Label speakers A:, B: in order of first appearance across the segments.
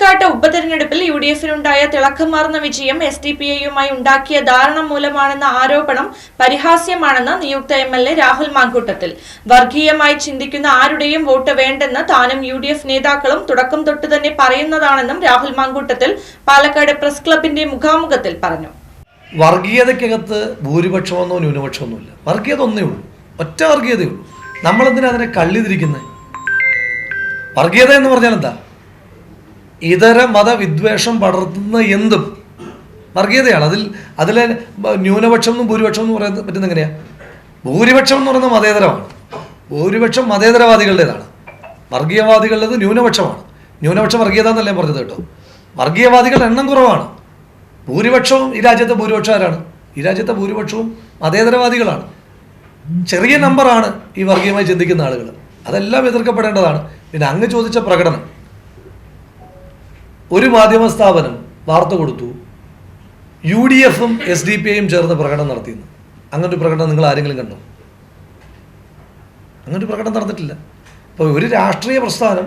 A: പാലക്കാട്ട് ഉപതെരഞ്ഞെടുപ്പിൽ U D എഫിനുണ്ടായ തിളക്കമാർന്ന വിജയം എസ് ഡി പി ഐയുമായി ഉണ്ടാക്കിയ ധാരണ മൂലമാണെന്ന ആരോപണം പരിഹാസ്യമാണെന്ന് നിയുക്ത M L A Rahul Mamkootathil. വർഗീയമായി ചിന്തിക്കുന്ന ആരുടെയും വോട്ട് വേണ്ടെന്ന് താനും യു ഡി എഫ് നേതാക്കളും തുടക്കം തൊട്ട് തന്നെ പറയുന്നതാണെന്നും രാഹുൽ മാങ്കൂട്ടത്തിൽ പാലക്കാട് പ്രസ് ക്ലബിന്റെ മുഖാമുഖത്തിൽ പറഞ്ഞു.
B: വർഗീയതയ്ക്കകത്ത് ഭൂരിപക്ഷമൊന്നോ ന്യൂനപക്ഷമൊന്നുമില്ല. വർഗീയത ഒന്നേ ഉള്ളൂ. ഒറ്റ വർഗീയതയുള്ളൂ നമ്മളെന്തിനാ അതിനെ കള്ളിതിരിക്കുന്നത് വർഗീയത എന്ന് പറഞ്ഞാൽ എന്താ ഇതര മതവിദ്വേഷം പടർത്തുന്ന എന്തും? വർഗീയതയാണ്. അതിൽ അതിലെ ന്യൂനപക്ഷം എന്നും ഭൂരിപക്ഷം എന്ന് പറയുന്നത് പറ്റുന്ന എങ്ങനെയാണ് ഭൂരിപക്ഷം എന്ന് പറയുന്നത് മതേതരമാണ്. ഭൂരിപക്ഷം മതേതരവാദികളുടേതാണ്. വർഗീയവാദികളുടേത് ന്യൂനപക്ഷമാണ്. ന്യൂനപക്ഷം വർഗീയത എന്നല്ലേ പറഞ്ഞത് കേട്ടോ? വർഗീയവാദികളുടെ എണ്ണം കുറവാണ്. ഭൂരിപക്ഷവും ഈ രാജ്യത്തെ ഭൂരിപക്ഷം ആരാണ് ഈ രാജ്യത്തെ ഭൂരിപക്ഷവും മതേതരവാദികളാണ്. ചെറിയ നമ്പറാണ് ഈ വർഗീയമായി ചിന്തിക്കുന്ന ആളുകൾ അതെല്ലാം എതിർക്കപ്പെടേണ്ടതാണ്. പിന്നെ അങ്ങ് ചോദിച്ച പ്രകടനം. ഒരു മാധ്യമ സ്ഥാപനം വാർത്ത കൊടുത്തു. യു ഡി എഫും എസ് ഡി പി ഐയും ചേർന്ന് പ്രകടനം നടത്തിയെന്ന്. ഒരു പ്രകടനം നിങ്ങൾ ആരെങ്കിലും കണ്ടോ? ഒരു പ്രകടനം നടന്നിട്ടില്ല. അപ്പോൾ ഒരു രാഷ്ട്രീയ പ്രസ്ഥാനം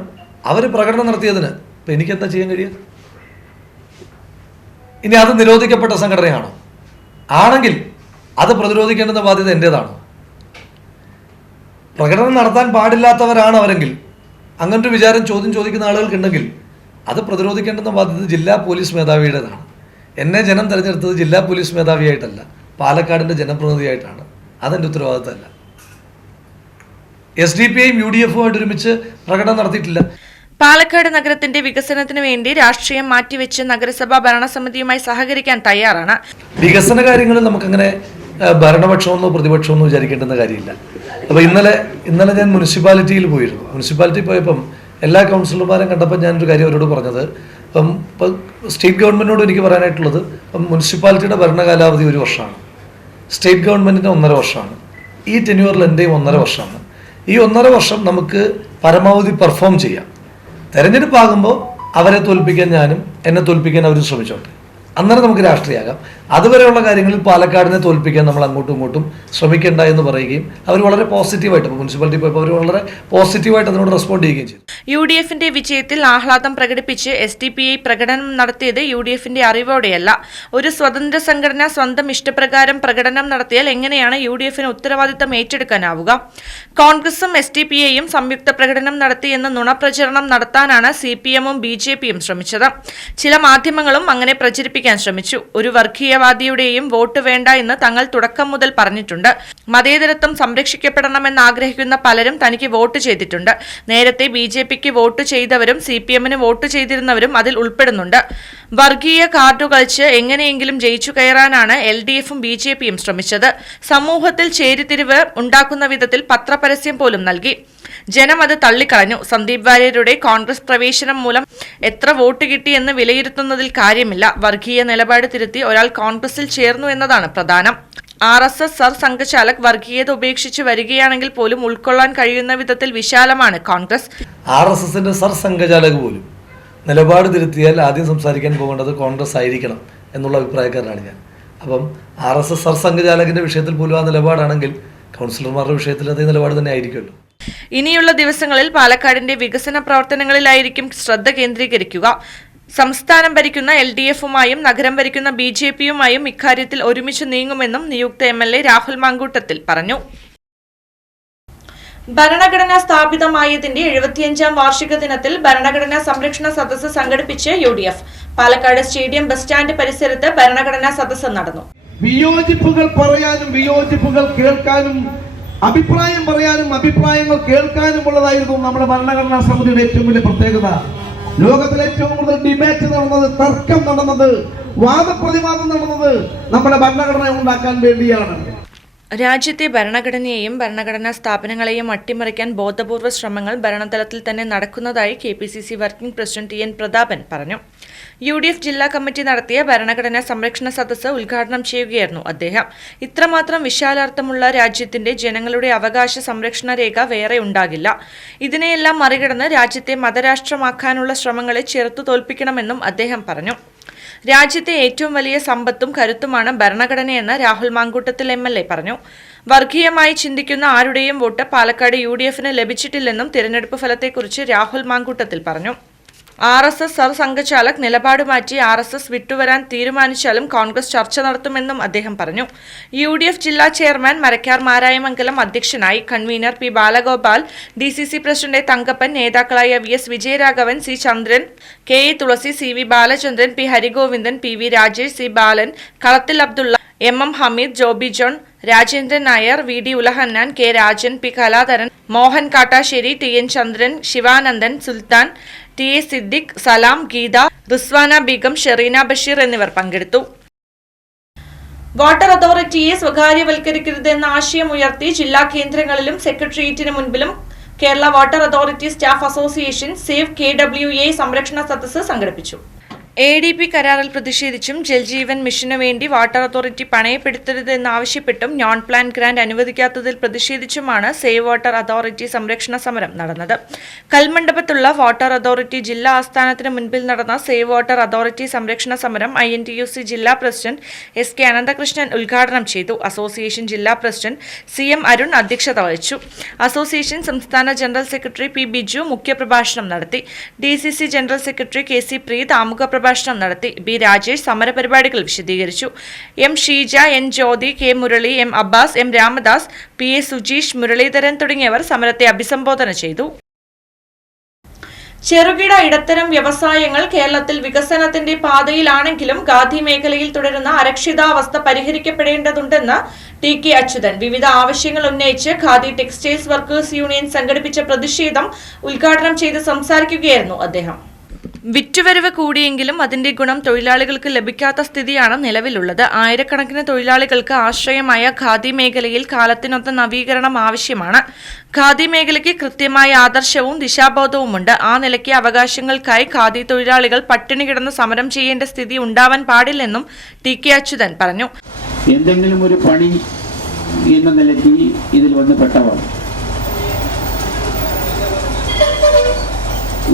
B: അവർ പ്രകടനം നടത്തിയതിന് ഇപ്പം എനിക്കെന്താ ചെയ്യാൻ കഴിയുക? ഇനി അത് നിരോധിക്കപ്പെട്ട സംഘടനയാണോ? ആണെങ്കിൽ അത് പ്രതിരോധിക്കേണ്ടുന്ന ബാധ്യത എന്റേതാണോ പ്രകടനം നടത്താൻ പാടില്ലാത്തവരാണ് അവരെങ്കിൽ അങ്ങനൊരു വിചാരം ചോദ്യം ചോദിക്കുന്ന ആളുകൾക്കുണ്ടെങ്കിൽ അത് പ്രതിരോധിക്കേണ്ടെന്ന ബാധ്യത ജില്ലാ പോലീസ് മേധാവിയുടേതാണ്. എന്നെ ജനം തിരഞ്ഞെടുത്തത് ജില്ലാ പോലീസ് മേധാവിയായിട്ടല്ല പാലക്കാടിന്റെ ജനപ്രതിനിധിയായിട്ടാണ്. അതെന്റെ ഉത്തരവാദിത്തമല്ല. എസ് ഡി പി ഐയും യു ഡി എഫും ആയിട്ട് ഒരുമിച്ച് പ്രകടനം നടത്തിയിട്ടില്ല.
A: പാലക്കാട് നഗരത്തിന്റെ വികസനത്തിന് വേണ്ടി രാഷ്ട്രീയം മാറ്റിവെച്ച് നഗരസഭാ ഭരണസമിതിയുമായി സഹകരിക്കാൻ തയ്യാറാണ്.
B: വികസന കാര്യങ്ങളിൽ നമുക്കങ്ങനെ ഭരണപക്ഷമെന്നോ പ്രതിപക്ഷമെന്നോ വിചാരിക്കേണ്ടുന്ന കാര്യമില്ല. അപ്പോൾ ഇന്നലെ ഇന്നലെ ഞാൻ മുനിസിപ്പാലിറ്റിയിൽ പോയിരുന്നു. മുനിസിപ്പാലിറ്റി പോയപ്പം എല്ലാ കൗൺസിലർമാരും കണ്ടപ്പോൾ ഞാനൊരു കാര്യം അവരോട് പറഞ്ഞത്. ഇപ്പം ഇപ്പം സ്റ്റേറ്റ് ഗവൺമെന്റിനോട് എനിക്ക് പറയാനായിട്ടുള്ളത് ഇപ്പം മുനിസിപ്പാലിറ്റിയുടെ ഭരണകാലാവധി ഒരു വർഷമാണ്. സ്റ്റേറ്റ് ഗവൺമെന്റിന്റെ ഒന്നര വർഷമാണ്. ഈ ടെന്യൂറിൽ എന്റെയും ഒന്നര വർഷമാണ്. ഈ ഒന്നര വർഷം നമുക്ക് പരമാവധി പെർഫോം ചെയ്യാം. തെരഞ്ഞെടുപ്പ് ആകുമ്പോൾ അവരെ തോൽപ്പിക്കാൻ ഞാനും എന്നെ തോൽപ്പിക്കാൻ അവരും ശ്രമിച്ചോട്ടെ. അന്നേരം നമുക്ക് രാഷ്ട്രീയമാകാം അതുവരെയുള്ള കാര്യങ്ങളിൽ പാലക്കാടിനെ തോൽപ്പിക്കാൻ നമ്മൾ അങ്ങോട്ടും ഇങ്ങോട്ടും ശ്രമിക്കേണ്ട എന്ന് പറയുകയും അവർ വളരെ പോസിറ്റീവായിട്ട് മുനിസിപ്പാലിറ്റി പോയപ്പോൾ അവർ വളരെ പോസിറ്റീവായിട്ട് അതിനോട് റെസ്പോണ്ട് ചെയ്യുകയും ചെയ്തു.
A: യു ഡി എഫിന്റെ വിജയത്തിൽ ആഹ്ലാദം പ്രകടിപ്പിച്ച് എസ് ഡി പി ഐ പ്രകടനം നടത്തിയത് യു ഡി എഫിന്റെ അറിവോടെയല്ല. ഒരു സ്വതന്ത്ര സംഘടന സ്വന്തം ഇഷ്ടപ്രകാരം പ്രകടനം നടത്തിയാൽ എങ്ങനെയാണ് യു ഡി എഫിന് ഉത്തരവാദിത്തം ഏറ്റെടുക്കാനാവുക? കോൺഗ്രസും എസ് ഡി പി ഐയും സംയുക്ത പ്രകടനം നടത്തിയെന്ന് നുണപ്രചരണം നടത്താനാണ് സി പി എമ്മും ബി ജെ പിയും ശ്രമിച്ചത്. ചില മാധ്യമങ്ങളും അങ്ങനെ പ്രചരിപ്പിക്കാൻ ശ്രമിച്ചു. ഒരു വർഗീയവാദിയുടെയും വോട്ട് വേണ്ട എന്ന് തങ്ങൾ തുടക്കം മുതൽ പറഞ്ഞിട്ടുണ്ട്. മതേതരത്വം സംരക്ഷിക്കപ്പെടണമെന്ന് ആഗ്രഹിക്കുന്ന പലരും തനിക്ക് വോട്ട് ചെയ്തിട്ടുണ്ട്. നേരത്തെ ബി വോട്ട് ചെയ്തവരും സി വോട്ട് ചെയ്തിരുന്നവരും അതിൽ ഉൾപ്പെടുന്നുണ്ട്. വർഗീയ കാർഡു കളിച്ച് എങ്ങനെയെങ്കിലും ജയിച്ചു കയറാനാണ് എൽ ഡി എഫും ബി ജെ പിയും ശ്രമിച്ചത്. സമൂഹത്തിൽ ചേരിതിരിവ് ഉണ്ടാക്കുന്ന വിധത്തിൽ പത്രപരസ്യം പോലും നൽകി. ജനം അത് തള്ളിക്കളഞ്ഞു. സന്ദീപ് വാര്യരുടെ കോൺഗ്രസ് പ്രവേശനം മൂലം എത്ര വോട്ട് കിട്ടിയെന്ന് വിലയിരുത്തുന്നതിൽ കാര്യമില്ല. വർഗീയ നിലപാട് തിരുത്തി ഒരാൾ കോൺഗ്രസിൽ ചേർന്നു എന്നതാണ് പ്രധാനം. ആർ എസ് എസ് സർ സംഘചാലക് വർഗീയത ഉപേക്ഷിച്ച് വരികയാണെങ്കിൽ പോലും ഉൾക്കൊള്ളാൻ കഴിയുന്ന വിധത്തിൽ വിശാലമാണ് കോൺഗ്രസ്.
B: ആർ എസ് എസിന്റെ സർ സംഘചാലക് പോലും നിലപാട് തിരുത്തിയാൽ ആദ്യം സംസാരിക്കാൻ പോകേണ്ടത് കോൺഗ്രസ് ആയിരിക്കണം എന്നുള്ള അഭിപ്രായക്കാരനാണ് ഞാൻ. അപ്പം ആർ എസ് എസ് സർ സംഘചാലകിന്റെ വിഷയത്തിൽ പോലും ആ നിലപാടാണെങ്കിൽ കൗൺസിലർമാരുടെ വിഷയത്തിൽ അതേ നിലപാട് തന്നെ ആയിരിക്കുമല്ലോ.
A: ഇനിയുള്ള ദിവസങ്ങളിൽ പാലക്കാടിന്റെ വികസന പ്രവർത്തനങ്ങളിലായിരിക്കും ശ്രദ്ധ കേന്ദ്രീകരിക്കുക. സംസ്ഥാനം ഭരിക്കുന്ന എൽ ഡി എഫുമായും നഗരം ഭരിക്കുന്ന ബി ജെ പിയുമായും ഇക്കാര്യത്തിൽ ഒരുമിച്ച് നീങ്ങുമെന്നും നിയുക്ത M L A Rahul Mankoottathil പറഞ്ഞു. ഭരണഘടന സ്ഥാപിതമായതിന്റെ എഴുപത്തിയഞ്ചാം വാർഷിക ദിനത്തിൽ ഭരണഘടനാ സംരക്ഷണ സദസ്സ് സംഘടിപ്പിച്ച് U D F. Palakkad stadium bus stand പരിസരത്ത് ഭരണഘടനാ സദസ്സ് നടന്നു.
C: വിയോജിപ്പുകൾ പറയാനും വിയോജിപ്പുകൾ കേൾക്കാനും അഭിപ്രായം പറയാനും അഭിപ്രായങ്ങൾ കേൾക്കാനും ഉള്ളതായിരുന്നു നമ്മുടെ ഭരണഘടനാ സമിതിയുടെ ഏറ്റവും വലിയ പ്രത്യേകത. ലോകത്തിലെ ഏറ്റവും കൂടുതൽ ഡിബേറ്റ് നടന്നത് തർക്കം നടന്നത് വാദപ്രതിവാദം നടന്നത് നമ്മുടെ ഭരണഘടന ഉണ്ടാക്കാൻ വേണ്ടിയാണ്.
A: രാജ്യത്തെ ഭരണഘടനയെയും ഭരണഘടനാ സ്ഥാപനങ്ങളെയും അട്ടിമറിക്കാൻ ബോധപൂർവ ശ്രമങ്ങൾ ഭരണതലത്തിൽ തന്നെ നടക്കുന്നതായി K P C C working president T N Prathapan പറഞ്ഞു. യു ഡി എഫ് ജില്ലാ കമ്മിറ്റി നടത്തിയ ഭരണഘടനാ സംരക്ഷണ സദസ്സ് ഉദ്ഘാടനം ചെയ്യുകയായിരുന്നു അദ്ദേഹം. ഇത്രമാത്രം വിശാലാർത്ഥമുള്ള രാജ്യത്തിന്റെ ജനങ്ങളുടെ അവകാശ സംരക്ഷണ രേഖ വേറെ ഉണ്ടാകില്ല. ഇതിനെയെല്ലാം മറികടന്ന് രാജ്യത്തെ മതരാഷ്ട്രമാക്കാനുള്ള ശ്രമങ്ങളെ ചെറുത്തു തോൽപ്പിക്കണമെന്നും അദ്ദേഹം പറഞ്ഞു. രാജ്യത്തെ ഏറ്റവും വലിയ സമ്പത്തും കരുത്തുമാണ് ഭരണഘടനയെന്ന് Rahul Mankoottathil M L A പറഞ്ഞു. വർഗീയമായി ചിന്തിക്കുന്ന ആരുടെയും വോട്ട് പാലക്കാട് യു ഡി എഫിന് ലഭിച്ചിട്ടില്ലെന്നും തിരഞ്ഞെടുപ്പ് ഫലത്തെക്കുറിച്ച് രാഹുൽ മാങ്കൂട്ടത്തിൽ പറഞ്ഞു. ആർ എസ് എസ് സർസംഘചാലക് നിലപാട് മാറ്റി ആർ എസ് എസ് വിട്ടുവരാൻ തീരുമാനിച്ചാലും കോൺഗ്രസ് ചർച്ച നടത്തുമെന്നും അദ്ദേഹം പറഞ്ഞു. യു ഡി എഫ് ജില്ലാ ചെയർമാൻ മരക്കാർ മാരായമംഗലം അധ്യക്ഷനായി convener P Balagopal D C C president Thankappan നേതാക്കളായ V S Vijayaraghavan C Chandran K A Thulasi C V Balachandran P Harigovindan P V Rajesh C Balan Kalathil Abdulla M M Hameed Joby John Rajendran Nair V D Ulahannan K Rajan P Kaladharan Mohan Kattassery T N Chandran Sivanandan Sultan T A Siddique Salam Geetha Rizwana Beegum Shereena Basheer എന്നിവർ പങ്കെടുത്തു. Water അതോറിറ്റിയെ സ്വകാര്യവൽക്കരിക്കരുതെന്ന ആശയം ഉയർത്തി ജില്ലാ കേന്ദ്രങ്ങളിലും സെക്രട്ടേറിയറ്റിന് മുൻപിലും Kerala water authority staff association save K W A സംരക്ഷണ സദസ്സ് സംഘടിപ്പിച്ചു. എ ഡി പി കരാറിൽ പ്രതിഷേധിച്ചും ജൽജീവൻ മിഷനു വേണ്ടി വാട്ടർ അതോറിറ്റി പണയപ്പെടുത്തരുതെന്നാവശ്യപ്പെട്ടും നോൺ പ്ലാൻ ഗ്രാന്റ് അനുവദിക്കാത്തതിൽ പ്രതിഷേധിച്ചുമാണ് സേവ് വാട്ടർ അതോറിറ്റി സംരക്ഷണ സമരം നടന്നത്. കൽമണ്ഡപത്തുള്ള വാട്ടർ അതോറിറ്റി ജില്ലാ ആസ്ഥാനത്തിന് മുൻപിൽ നടന്ന സേവ് വാട്ടർ അതോറിറ്റി സംരക്ഷണ സമരം I N T U C ജില്ലാ പ്രസിഡന്റ് എസ് കെ അനന്തകൃഷ്ണൻ ഉദ്ഘാടനം ചെയ്തു. അസോസിയേഷൻ ജില്ലാ പ്രസിഡന്റ് സി എം അരുൺ അധ്യക്ഷത വഹിച്ചു. അസോസിയേഷൻ സംസ്ഥാന ജനറൽ സെക്രട്ടറി പി ബിജു മുഖ്യപ്രഭാഷണം നടത്തി. D C C general secretary K C Preeth ആമുഖ പ്രഭാഷണം നടത്തി. ബി രാജേഷ് സമരപരിപാടികൾ വിശദീകരിച്ചു. M Sheeja N Jyothi K Murali M Abbas M Ramadas P A Sujeesh Muraleedharan തുടങ്ങിയവർ സമരത്തെ അഭിസംബോധന ചെയ്തു. ചെറുകിട ഇടത്തരം വ്യവസായങ്ങൾ കേരളത്തിൽ വികസനത്തിന്റെ പാതയിലാണെങ്കിലും ഖാദി മേഖലയിൽ തുടരുന്ന അരക്ഷിതാവസ്ഥ പരിഹരിക്കപ്പെടേണ്ടതുണ്ടെന്ന് ടി കെ അച്യുതൻ. വിവിധ ആവശ്യങ്ങൾ ഉന്നയിച്ച് ഖാദി ടെക്സ്റ്റൈൽസ് വർക്കേഴ്സ് യൂണിയൻ സംഘടിപ്പിച്ച പ്രതിഷേധം ഉദ്ഘാടനം ചെയ്ത് സംസാരിക്കുകയായിരുന്നു അദ്ദേഹം. വിറ്റുവരവ് കൂടിയെങ്കിലും അതിന്റെ ഗുണം തൊഴിലാളികൾക്ക് ലഭിക്കാത്ത സ്ഥിതിയാണ് നിലവിലുള്ളത്. ആയിരക്കണക്കിന് തൊഴിലാളികൾക്ക് ആശ്രയമായ ഖാദി മേഖലയിൽ കാലത്തിനൊത്ത നവീകരണം ആവശ്യമാണ്. ഖാദി മേഖലയ്ക്ക് കൃത്യമായ ആദർശവും ദിശാബോധവുമുണ്ട്. ആ നിലയ്ക്ക് അവകാശങ്ങൾക്കായി ഖാദി തൊഴിലാളികൾ പട്ടിണി കിടന്ന് സമരം ചെയ്യേണ്ട സ്ഥിതി ഉണ്ടാവാൻ പാടില്ലെന്നും ടി കെ അച്യുതൻ പറഞ്ഞു.
D: എന്തെങ്കിലും ഒരു പണി എന്ന നിലയ്ക്ക് ഇതിൽ വന്ന്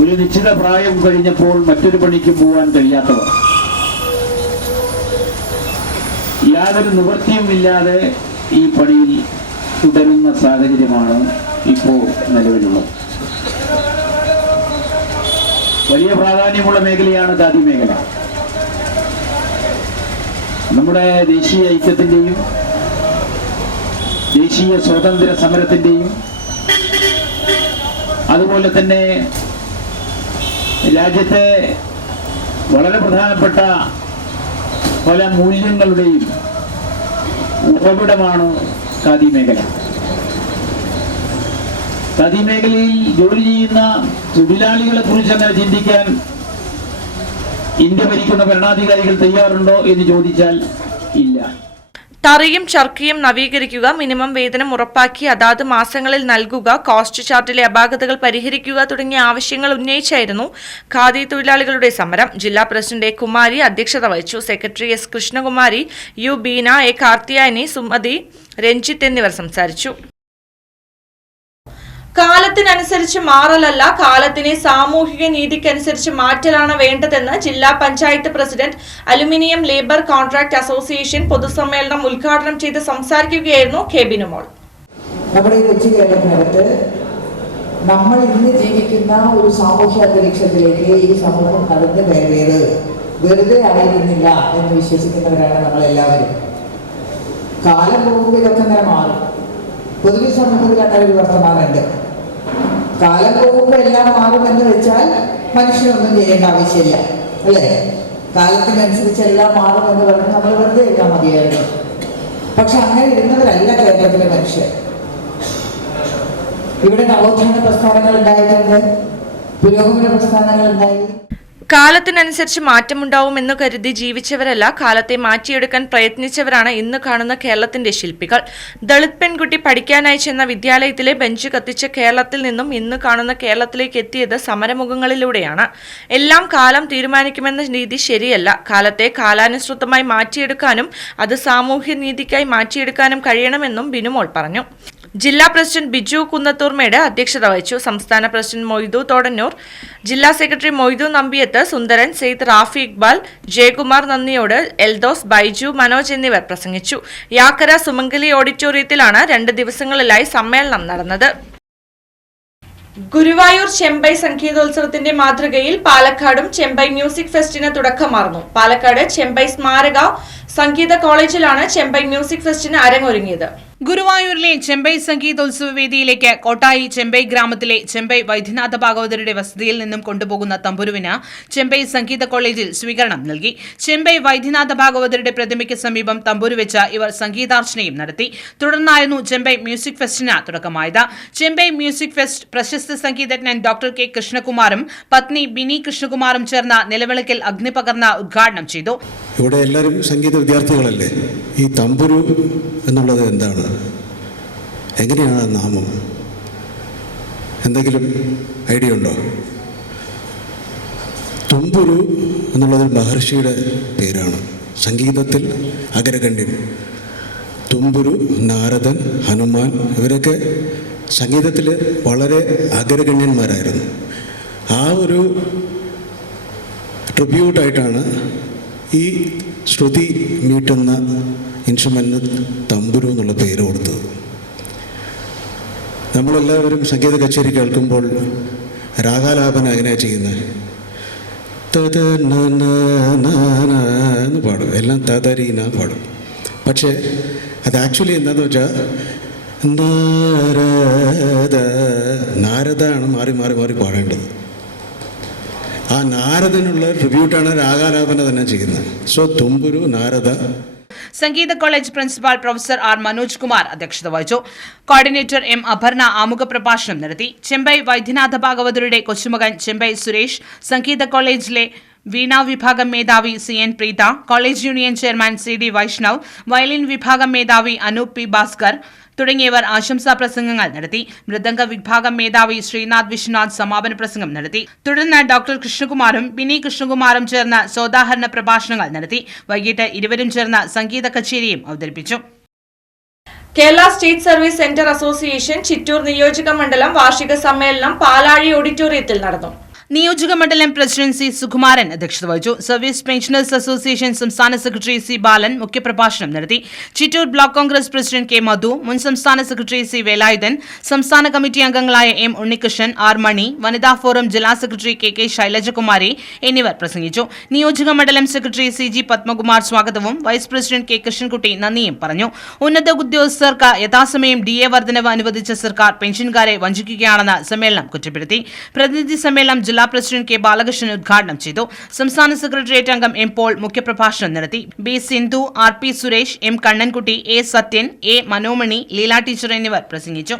D: ഒരു നിശ്ചിത പ്രായം കഴിഞ്ഞപ്പോൾ മറ്റൊരു പണിക്ക് പോകാൻ കഴിയാത്തവർ. യാതൊരു നിവൃത്തിയും ഇല്ലാതെ ഈ പണിയിൽ തുടരുന്ന സാഹചര്യമാണ് ഇപ്പോൾ നിലവിലുള്ളത്. വലിയ പ്രാധാന്യമുള്ള മേഖലയാണ് ഖാദി മേഖല. നമ്മുടെ ദേശീയ ഐക്യത്തിന്റെയും ദേശീയ സ്വാതന്ത്ര്യ സമരത്തിന്റെയും അതുപോലെ തന്നെ രാജ്യത്തെ വളരെ പ്രധാനപ്പെട്ട പല മൂല്യങ്ങളുടെയും ഉറവിടമാണ് ഖാദി മേഖല ഖാദി മേഖലയിൽ ജോലി ചെയ്യുന്ന തൊഴിലാളികളെ കുറിച്ച് അങ്ങനെ ചിന്തിക്കാൻ ഇന്ത്യ ഭരിക്കുന്ന ഭരണാധികാരികൾ തയ്യാറുണ്ടോ എന്ന് ചോദിച്ചാൽ ഇല്ല.
A: തറിയും ചർക്കയും നവീകരിക്കുക മിനിമം വേതനം ഉറപ്പാക്കി അതാത് മാസങ്ങളിൽ നൽകുക കോസ്റ്റ് ചാർട്ടിലെ അപാകതകൾ പരിഹരിക്കുക തുടങ്ങിയ ആവശ്യങ്ങൾ ഉന്നയിച്ചായിരുന്നു ഖാദി തൊഴിലാളികളുടെ സമരം. ജില്ലാ പ്രസിഡന്റ് എ കുമാരി അധ്യക്ഷത വഹിച്ചു. Secretary S Krishnakumari U Beena A Karthiyani Sumathi Ranjith എന്നിവർ സംസാരിച്ചു. കാലത്തിനനുസരിച്ച് മാറലല്ല കാലത്തിനെ സാമൂഹിക നീതിക്കനുസരിച്ച് മാറ്റലാണ് വേണ്ടതെന്ന് ജില്ലാ panchayat president aluminium labour contract association പൊതുസമ്മേളനം ഉദ്ഘാടനം ചെയ്ത് സംസാരിക്കുകയായിരുന്നു കെ ബിനുമോൾ.
E: നമ്മുടെ ഈ കൊച്ചു കേരളത്തിനകത്ത് നമ്മൾ ഇന്ന് ജീവിക്കുന്ന ഒരു സാമൂഹ്യ അന്തരീക്ഷത്തിലേക്ക് ഈ സമൂഹം കടന്നു കയറിയത് വെറുതെ ആയിരുന്നില്ല എന്ന് വിശ്വസിക്കുന്നവരാണ് നമ്മളെല്ലാവരും. കാലം പോകുമ്പോൾ ഇതൊക്കെ ഇങ്ങനെ മാറും. പൊതുവെ സമൂഹത്തിൽ കണ്ട ഒരു വർത്തമാനമുണ്ട്. കാലം പോകുമ്പോൾ എല്ലാം മാറുമെന്ന് വെച്ചാൽ മനുഷ്യനൊന്നും ചെയ്യേണ്ട ആവശ്യമില്ല അല്ലേ? കാലത്തിനനുസരിച്ച് എല്ലാം മാറുമെന്ന് പറഞ്ഞ് നമ്മൾ വെറുതെ ഇരുന്നാൽ മതിയായിരുന്നു. പക്ഷെ അങ്ങനെ ഇരുന്നവരല്ല കേരളത്തിലെ മനുഷ്യർ. ഇവിടെ നവോത്ഥാന പ്രസ്ഥാനങ്ങൾ ഉണ്ടായിട്ടുണ്ട് പുരോഗമന പ്രസ്ഥാനങ്ങൾ ഉണ്ടായി.
A: കാലത്തിനനുസരിച്ച് മാറ്റമുണ്ടാവുമെന്ന് കരുതി ജീവിച്ചവരല്ല കാലത്തെ മാറ്റിയെടുക്കാൻ പ്രയത്നിച്ചവരാണ് ഇന്ന് കാണുന്ന കേരളത്തിന്റെ ശില്പികൾ. ദളിത് പെൺകുട്ടി പഠിക്കാനായി ചെന്ന വിദ്യാലയത്തിലെ ബെഞ്ച് കത്തിച്ച കേരളത്തിൽ നിന്നും ഇന്ന് കാണുന്ന കേരളത്തിലേക്ക് എത്തിയത് സമരമുഖങ്ങളിലൂടെയാണ്. എല്ലാം കാലം തീരുമാനിക്കുമെന്ന രീതി ശരിയല്ല. കാലത്തെ കാലാനുസൃതമായി മാറ്റിയെടുക്കാനും അത് സാമൂഹ്യ നീതിക്കായി മാറ്റിയെടുക്കാനും കഴിയണമെന്നും ബിനുമോൾ പറഞ്ഞു. ജില്ലാ പ്രസിഡന്റ് ബിജു കുന്നത്തൂർമേട് അധ്യക്ഷത വഹിച്ചു. സംസ്ഥാന പ്രസിഡന്റ് മൊയ്തു തോടന്നൂർ ജില്ലാ സെക്രട്ടറി മൊയ്തു നമ്പിയത്ത് സുന്ദരൻ സെയ്ദ് റാഫി ഇക്ബാൽ ജയകുമാർ നന്ദിയോട് എൽദോസ് ബൈജു മനോജ് എന്നിവർ പ്രസംഗിച്ചു. യാക്കര സുമംഗലി ഓഡിറ്റോറിയത്തിലാണ് രണ്ട് ദിവസങ്ങളിലായി സമ്മേളനം നടന്നത്. ഗുരുവായൂർ ചെമ്പൈ സംഗീതോത്സവത്തിന്റെ മാതൃകയിൽ പാലക്കാടും ചെമ്പൈ മ്യൂസിക് ഫെസ്റ്റിന് തുടക്കമാർന്നു. പാലക്കാട് ചെമ്പൈ സ്മാരക സംഗീത കോളേജിലാണ് ചെമ്പൈ മ്യൂസിക് ഫെസ്റ്റിന് അരങ്ങൊരുങ്ങിയത്.
F: ഗുരുവായൂരിലെ ചെമ്പൈ സംഗീതോത്സവ വേദിയിലേക്ക് കോട്ടായി ചെമ്പൈ ഗ്രാമത്തിലെ ചെമ്പൈ വൈദ്യനാഥ ഭാഗവതരുടെ വസതിയിൽ നിന്നും കൊണ്ടുപോകുന്ന തമ്പുരുവിന് ചെമ്പൈ സംഗീത കോളേജിൽ സ്വീകരണം നൽകി. ചെമ്പൈ വൈദ്യനാഥ ഭാഗവതരുടെ പ്രതിമയ്ക്ക് സമീപം തമ്പുരു വെച്ച് ഇവർ സംഗീതാർച്ചനയും നടത്തി. തുടർന്നായിരുന്നു ചെമ്പൈ മ്യൂസിക് ഫെസ്റ്റിന് തുടക്കമായത്. ചെമ്പൈ മ്യൂസിക് ഫെസ്റ്റ് പ്രശസ്ത സംഗീതജ്ഞൻ ഡോക്ടർ കെ. കൃഷ്ണകുമാറും പത്നി ബിനി കൃഷ്ണകുമാറും ചേർന്ന നിലവിളക്കിൽ അഗ്നി പകർന്ന് ഉദ്ഘാടനം ചെയ്തു.
G: ഇവിടെ എല്ലാവരും സംഗീത വിദ്യാർത്ഥികളല്ലേ? ഈ തമ്പുരു എന്നുള്ളത് എന്താണ്? എങ്ങനെയാണ് നാമം? എന്തെങ്കിലും ഐഡിയ ഉണ്ടോ? തുമ്പുരു എന്നുള്ളത് മഹർഷിയുടെ പേരാണ്. സംഗീതത്തിൽ അഗ്രഗണ്യൻ തുമ്പുരു നാരദൻ ഹനുമാൻ ഇവരൊക്കെ സംഗീതത്തിൽ വളരെ അഗ്രഗണ്യന്മാരായിരുന്നു. ആ ഒരു ട്രിബ്യൂട്ടായിട്ടാണ് ഈ ശ്രുതി മീട്ടുന്ന ഇൻസ്ട്രുമെന്റിന് തമ്പുരു എന്നുള്ള പേര് കൊടുത്തത് നമ്മളെല്ലാവരും സംഗീത കച്ചേരി കേൾക്കുമ്പോൾ രാഗാലാപന അങ്ങനെ ചെയ്യുന്നത് എന്ന് പാടും. എല്ലാം തതരീന പാടും. പക്ഷേ അത് ആക്ച്വലി എന്താണെന്ന് വെച്ചാൽ നാരദ നാരദാണ് മാറി മാറി മാറി പാടേണ്ടത്. ആ നാരദനുള്ള ട്രിബ്യൂട്ടാണ് രാഗാലാപന തന്നെ ചെയ്യുന്നത്. സോ തുമ്പുരു നാരദ.
F: സംഗീത college principal professor R Manoj Kumar അധ്യക്ഷത വഹിച്ചു. കോർഡിനേറ്റർ എം അപർണ ആമുഖ പ്രഭാഷണം നടത്തി. ചെമ്പൈ വൈദ്യനാഥ ഭാഗവതരുടെ കൊച്ചുമകൻ ചെമ്പൈ സുരേഷ് സംഗീത കോളേജിലെ വീണ വിഭാഗം മേധാവി C N Preetha college union chairman C D Vaishnav violin വിഭാഗം മേധാവി അനൂപ് പി ഭാസ്കർ തുടങ്ങിയവർ ആശംസാ പ്രസംഗങ്ങൾ നടത്തി. മൃദംഗ വിഭാഗം മേധാവി ശ്രീനാഥ് വിശ്വനാഥ് സമാപന പ്രസംഗം നടത്തി. തുടർന്ന് ഡോക്ടർ കൃഷ്ണകുമാറും ബിനി കൃഷ്ണകുമാറും ചേർന്ന് സോദാഹരണ പ്രഭാഷണങ്ങൾ നടത്തി. വൈകിട്ട് ഇരുവരും ചേർന്ന് സംഗീത കച്ചേരിയും അവതരിപ്പിച്ചു.
A: Kerala state service centre association Chittur നിയോജക മണ്ഡലം വാർഷിക സമ്മേളനം പാലാഴി ഓഡിറ്റോറിയത്തിൽ നടന്നു.
F: നിയോജക മണ്ഡലം പ്രസിഡന്റ് സി സുകുമാരൻ അധ്യക്ഷത വഹിച്ചു. സർവീസ് പെൻഷനേഴ്സ് അസോസിയേഷൻ സംസ്ഥാന സെക്രട്ടറി സി ബാലൻ മുഖ്യപ്രഭാഷണം നടത്തി. Chittur block Congress president K Madhu മുൻ സംസ്ഥാന സെക്രട്ടറി സി വേലായുധൻ സംസ്ഥാന കമ്മിറ്റി അംഗങ്ങളായ എം ഉണ്ണികൃഷ്ണൻ ആർ മണി വനിതാ ഫോറം ജില്ലാ സെക്രട്ടറി കെ കെ ശൈലജകുമാരി എന്നിവർ പ്രസംഗിച്ചു. നിയോജക മണ്ഡലം സെക്രട്ടറി സി ജി പത്മകുമാർ സ്വാഗതവും വൈസ് പ്രസിഡന്റ് കെ കൃഷ്ണൻകുട്ടി നന്ദിയും പറഞ്ഞു. ഉന്നത ഉദ്യോഗസ്ഥർക്ക് യഥാസമയം ഡി എ വർധനവ് അനുവദിച്ച സർക്കാർ പെൻഷൻകാരെ വഞ്ചിക്കുകയാണെന്ന് സമ്മേളനം കുറ്റപ്പെടുത്തി. പ്രതിനിധി സമ്മേളനം ജില്ലാ പ്രസിഡന്റ് കെ ബാലകൃഷ്ണൻ ഉദ്ഘാടനം ചെയ്തു. സംസ്ഥാന സെക്രട്ടേറിയറ്റ് അംഗം എം പോൾ മുഖ്യപ്രഭാഷണം നടത്തി. B Sindhu R P Suresh M Kannankutty A Sathyan A Manomani Leela teacher എന്നിവർ പ്രസംഗിച്ചു.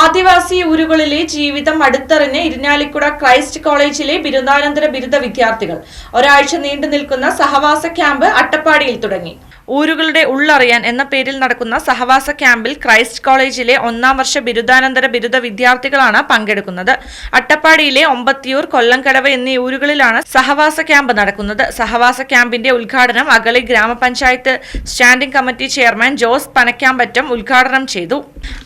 A: ആദിവാസി ഊരുകളിലെ ജീവിതം അടുത്തറിഞ്ഞ് ഇരിഞ്ഞാലിക്കുട ക്രൈസ്റ്റ് കോളേജിലെ ബിരുദാനന്തര ബിരുദ വിദ്യാർത്ഥികൾ. ഒരാഴ്ച നീണ്ടു നിൽക്കുന്ന സഹവാസ ക്യാമ്പ് അട്ടപ്പാടിയിൽ തുടങ്ങി. ഊരുകളുടെ ഉള്ളറിയാൻ എന്ന പേരിൽ നടക്കുന്ന സഹവാസ ക്യാമ്പിൽ ക്രൈസ്റ്റ് കോളേജിലെ ഒന്നാം വർഷ ബിരുദാനന്തര ബിരുദ വിദ്യാർത്ഥികളാണ് പങ്കെടുക്കുന്നത്. അട്ടപ്പാടിയിലെ ഒമ്പത്തിയൂർ കൊല്ലംകടവ് എന്നീ ഊരുകളിലാണ് സഹവാസ ക്യാമ്പ് നടക്കുന്നത്. സഹവാസ ക്യാമ്പിന്റെ ഉദ്ഘാടനം Agali gramapanchayat standing committee chairman Jose Panakkampattam ഉദ്ഘാടനം ചെയ്തു.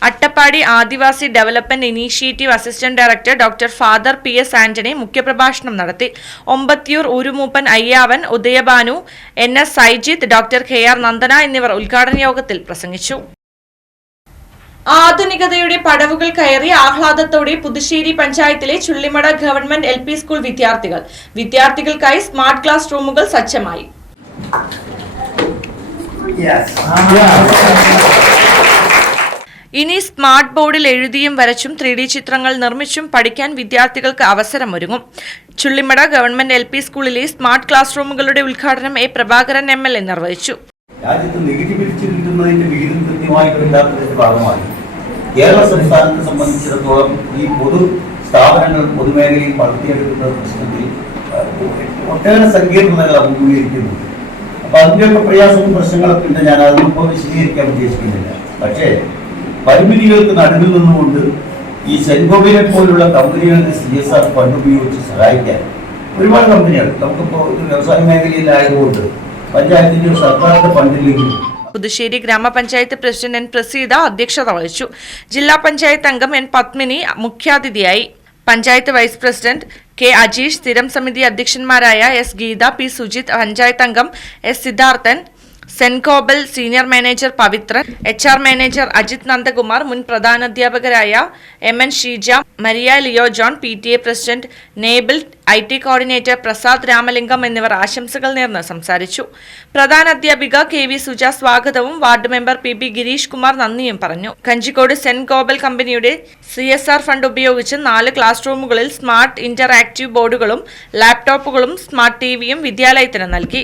A: Attappadi Adivasi development initiative assistant director doctor father P S Antony മുഖ്യപ്രഭാഷണം നടത്തി. ഒമ്പത്തിയൂർ ഉരുമൂപ്പൻ Ayyavan Udayabhanu N S Saijith doctor K R Nandana എന്നിവർ ഉദ്ഘാടന യോഗത്തിൽ പ്രസംഗിച്ചു. ആധുനികതയുടെ പടവുകൾ കയറി ആഹ്ലാദത്തോടെ പുതുശ്ശേരി പഞ്ചായത്തിലെ Chullimada government L P school വിദ്യാർത്ഥികൾ. വിദ്യാർത്ഥികൾക്കായി സ്മാർട്ട് ക്ലാസ് റൂമുകൾ സജ്ജമായി. ഇനി സ്മാർട്ട് ബോർഡിൽ എഴുതിയും വരച്ചും ത്രീ ഡി ചിത്രങ്ങൾ നിർമ്മിച്ചും പഠിക്കാൻ വിദ്യാർത്ഥികൾക്ക് അവസരമൊരുങ്ങും. ചുള്ളിമട ഗവൺമെന്റ് എൽ സ്കൂളിലെ സ്മാർട്ട് ക്ലാസ് റൂമുകളുടെ ഉദ്ഘാടനം A Prabhakaran M L A നിർവഹിച്ചു.
H: രാജ്യത്ത് നികുതി പിരിച്ചു കിട്ടുന്നതിന്റെ വിഹിതം കൃത്യമായി ഭാഗമായി. കേരള സംസ്ഥാനത്തെ സംബന്ധിച്ചിടത്തോളം ഈ പൊതു സ്ഥാപനങ്ങൾ പൊതുമേഖലയിൽ വളർത്തിയെടുക്കുന്ന പ്രശ്നത്തിൽ ഒട്ടേറെ സങ്കീർണതകൾ അഭിമുഖീകരിക്കുന്നുണ്ട് അപ്പൊ അതിന്റെയൊക്കെ പ്രയാസവും പ്രശ്നങ്ങളൊക്കെ ഉണ്ട്. ഞാൻ അതിനിപ്പോൾ വിശദീകരിക്കാൻ ഉദ്ദേശിക്കുന്നില്ല. പക്ഷേ പരിമിതികൾക്ക് നടുവിൽ നിന്നുകൊണ്ട് ഈ സെൻഗോബിനെ പോലുള്ള കമ്പനികളുടെ സി എസ് ആർ ഫണ്ട് ഉപയോഗിച്ച് സഹായിക്കാൻ ഒരുപാട് കമ്പനികൾ നമുക്കിപ്പോൾ വ്യവസായ മേഖലയിലായതുകൊണ്ട് പഞ്ചായത്തിന്റെ സർക്കാരിന്റെ ഫണ്ടിലെങ്കിലും
A: പുതുശ്ശേരി ഗ്രാമപഞ്ചായത്ത് പ്രസിഡന്റ് എൻ പ്രസീത അധ്യക്ഷത വഹിച്ചു. ജില്ലാ പഞ്ചായത്ത് അംഗം എൻ പത്മിനി മുഖ്യാതിഥിയായി. Panchayat vice president K Ajeesh സ്ഥിരം സമിതി അധ്യക്ഷന്മാരായ എസ് ഗീത പി സുജിത് പഞ്ചായത്ത് അംഗം S Siddharthan സെൻകോബൽ senior manager Pavithran H R manager Ajith Nandakumar മുൻ പ്രധാനാധ്യാപകരായ M N Sheeja Maria Leo John P T A president Nebil I T coordinator Prasad Ramalingam എന്നിവർ ആശംസകൾ നേർന്ന് സംസാരിച്ചു. പ്രധാനാധ്യാപിക കെ വി സുജ സ്വാഗതവും ward member P B Gireesh Kumar നന്ദിയും പറഞ്ഞു. കഞ്ചിക്കോട് സെൻകോബൽ കമ്പനിയുടെ സി എസ് ആർ ഫണ്ട് ഉപയോഗിച്ച് നാല് ക്ലാസ് റൂമുകളിൽ സ്മാർട്ട് ഇന്ററാക്റ്റീവ് ബോർഡുകളും ലാപ്ടോപ്പുകളും സ്മാർട്ട് ടിവിയും വിദ്യാലയത്തിന് നൽകി.